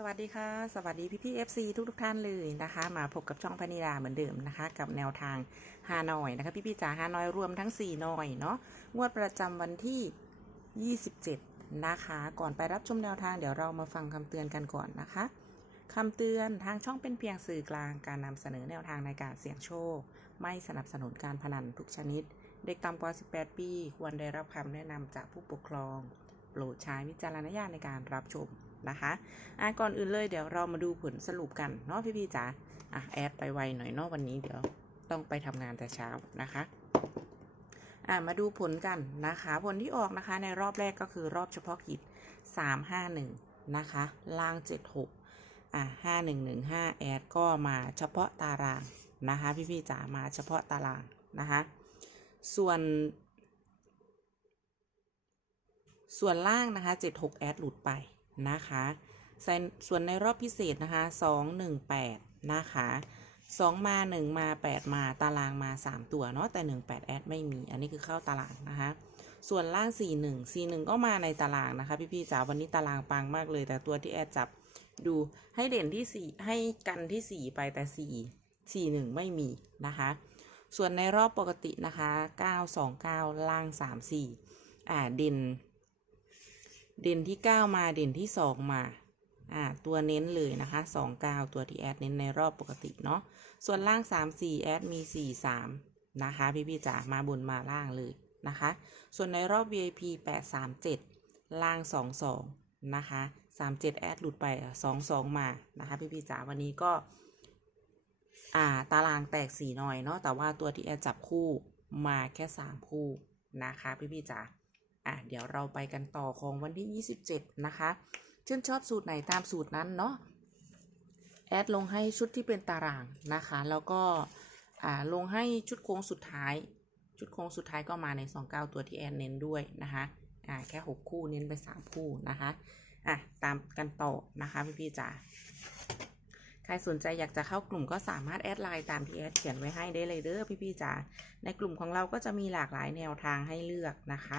สวัสดีค่ะ สวัสดีพี่พี่เอฟซีทุกทุกท่านเลยนะคะ มาพบกับช่องพนิดาเหมือนเดิมนะคะ กับแนวทางฮานอยนะคะ พี่พี่จ๋าฮานอยรวมทั้ง 4 หน่อยเนาะงวดประจำวันที่ 27 นะคะ ก่อนไปรับชมแนวทางเดี๋ยวเรามาฟังคำเตือนกันก่อนนะคะคำเตือนทางช่องเป็นเพียงสื่อกลางการนำเสนอแนวทางในการเสี่ยงโชค ไม่สนับสนุนการพนันทุกชนิด เด็กต่ำกว่า 18 ปี ควรได้รับคำแนะนำจากผู้ปกครอง โปรดใช้วิจารณญาณในการรับชม นะคะอะก่อนอื่นเลยเดี๋ยวเรามาดูผลสรุปกันเนาะพี่ๆจ๋าอะแอดไปไวหน่อยเนาะวันนี้เดี๋ยวต้องไปทำงานแต่เช้านะคะอะมาดูผลกันนะคะ ผลที่ออกนะคะ ในรอบแรกก็คือรอบเฉพาะกิจ 351 นะคะ ล่าง 76 อะ 5115 แอดก็มาเฉพาะตารางนะคะ พี่ๆจ๋ามาเฉพาะตารางนะคะ ส่วน ส่วนล่างนะคะ 76 แอดหลุดไป นะคะ ส่วนในรอบพิเศษนะคะ218นะคะ2มา1มา8มาตารางมา3ตัวเนาะแต่18แอดไม่มี อันนี้คือเข้าตารางนะคะส่วนล่าง 41 41 ก็มาในตารางนะคะ พี่ๆจ๋าวันนี้ตารางปังมากเลย แต่ตัวที่แอดจับดูให้เด่นที่ 4 ให้กันที่ 4 ไปแต่ 4 41 ไม่มีนะคะ ส่วนในรอบปกตินะคะ 929 ล่าง 34 อ่าเด่น เด่นที่ 9 มาเด่นที่ 2 มาอ่าตัวเน้นเลยนะคะ2 9 ตัวที่แอดเน้นในรอบปกติเนาะส่วนล่าง 3 4 แอดมี 4 3 นะคะ พี่พี่จ๋ามาบนมาล่างเลยนะคะ ส่วนในรอบ VIP 8 3 7 ล่าง 2 2 นะคะ 37 แอดหลุดไป 2 2 มานะคะ พี่พี่จ๋าวันนี้ก็อ่าตารางแตกสีหน่อยเนาะแต่ว่าตัวที่แอดจับคู่มาแค่ 3 คู่นะคะ พี่พี่จ๋า อะเดี๋ยวเราไปกันต่อของวันที่ 27 นะคะชื่นชอบสูตรไหนตามสูตรนั้นเนาะแอดลงให้ชุดที่เป็นตารางนะคะ แล้วก็อ่าลงให้ชุดโค้งสุดท้าย ชุดโค้งสุดท้ายก็มาใน 29 ตัวที่แอดเน้นด้วยนะคะอ่าแค่ 6 คู่เน้นไป 3 คู่นะคะอะตามกันต่อนะคะพี่พี่จ๋าใครสนใจอยากจะเข้ากลุ่มก็สามารถแอดไลน์ตามที่แอดเขียนไว้ให้ได้เลยเด้อพี่พี่ๆจ๋าในกลุ่มของเราก็จะมีหลากหลายแนวทางให้เลือกนะคะ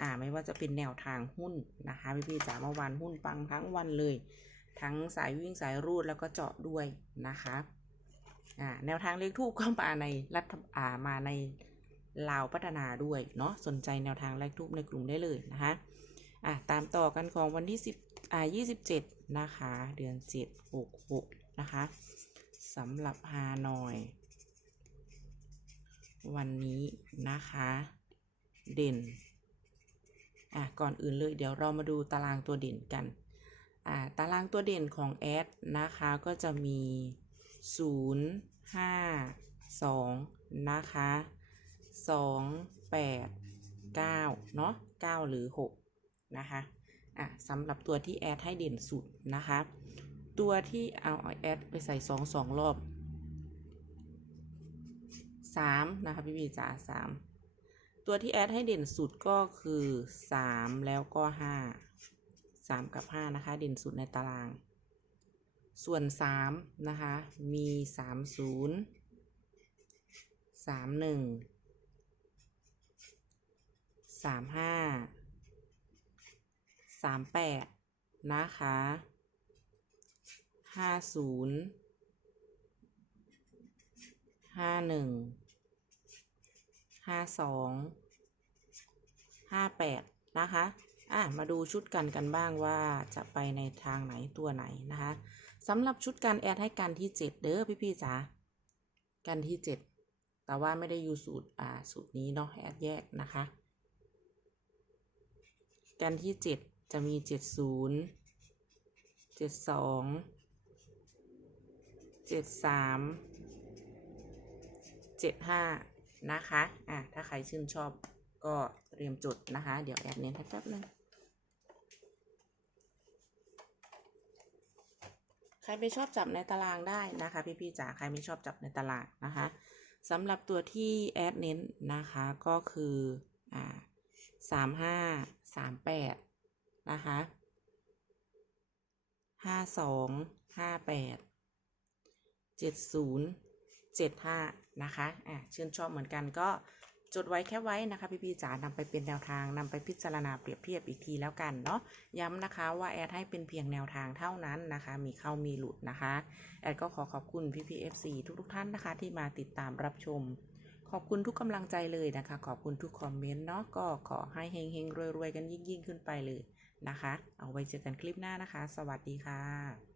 อ่าไม่ว่าจะเป็นแนวทางหุ้นนะคะพี่พี่จ๋าเมื่อวานหุ้นปังทั้งวันเลย ทั้งสายวิ่งสายรูดแล้วก็เจาะด้วยนะคะอ่าแนวทางเลขทูกก็มาในรัฐอ่ามาในลาวพัฒนาด้วยเนาะสนใจแนวทางเลขทูบในกลุ่มได้เลยนะคะอ่าตามต่อกันของวันที่10อ่า27 นะคะ เดือน 7 6 6 นะคะสำหรับฮานอย วันนี้นะคะ เด่น อะก่อนอื่นเลยเดี๋ยวเรามาดูตารางตัวเด่นกันอ่าตารางตัวเด่นของแอดนะคะก็จะมี 0 5 2 นะคะ 2 8 9 เนาะ9 หรือ 6 นะคะอะสำหรับตัวที่แอดให้เด่นสุดนะคะ ตัวที่เอาแอดไปใส่ 2 2 รอบ 3 นะคะพี่พีจ๋า3 ตัวที่แอดให้เด่นสุดก็คือ 3 แล้วก็ 5 3 กับ 5 นะคะ เด่นสุดในตาราง ส่วน 3 นะคะ มี 3 0 3 1 3 5 3 8 นะคะ 50 51 ห้าสองห้าแปดนะคะอะมาดูชุดกันกันบ้างว่าจะไปในทางไหนตัวไหนนะคะสำหรับชุดการแอดให้กันที่เจ็ดเด้อพี่พี่ๆจ๋ากันที่เจ็ดแต่ว่าไม่ได้อยู่สูตรอ่าสูตรนี้เนาะแอดแยกนะคะกันที่เจ็ดจะมีเจ็ดศูนย์เจ็ดสองเจ็ดสามเจ็ดห้า นะคะอะถ้าใครชื่นชอบก็เตรียมจุดนะคะ เดี๋ยวแอดเน้นให้แป๊บนึงใครไม่ชอบจับในตารางได้นะคะพี่ๆจ๋าใครไม่ชอบจับในตารางนะคะสำหรับตัวที่แอดเน้นนะคะก็คืออ่าสามห้าสามแปดนะคะห้าสองห้าแปดเจ็ดศูนย์ เจ็ดห้านะคะอะชื่นชอบเหมือนกันก็จดไว้แค่ไว้นะคะพี่ๆจ๋านำไปเป็นแนวทางนำไปพิจารณาเปรียบเทียบอีกทีแล้วกันเนาะย้ำนะคะว่าแอดให้เป็นเพียงแนวทางเท่านั้นนะคะ มีเข้ามีหลุดนะคะ แอดก็ขอขอบคุณพี่พี FC ทุกๆท่านนะคะ ที่มาติดตามรับชม ขอบคุณทุกกำลังใจเลยนะคะ ขอบคุณทุกคอมเมนต์เนาะก็ขอให้เฮงๆรวยๆกันยิ่งๆขึ้นไปเลยนะคะ เอาไว้เจอกันคลิปหน้านะคะ สวัสดีค่ะ